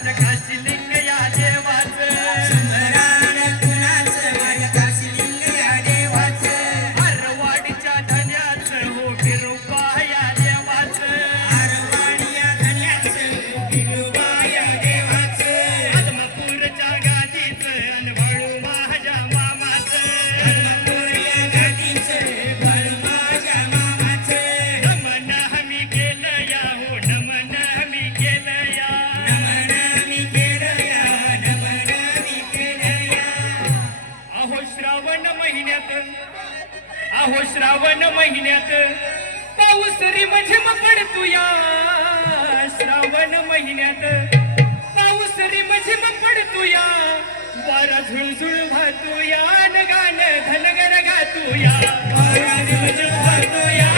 大家开心 महिन्यात. आहो श्रावण महिन्यात. पाऊस रिमझिम पडतो या श्रावण महिन्यात. पाऊस रिमझिम पडतो या वारा झुळझुळ भातो या न गाण धनगर गातो या वारा झुळझुळ भातो या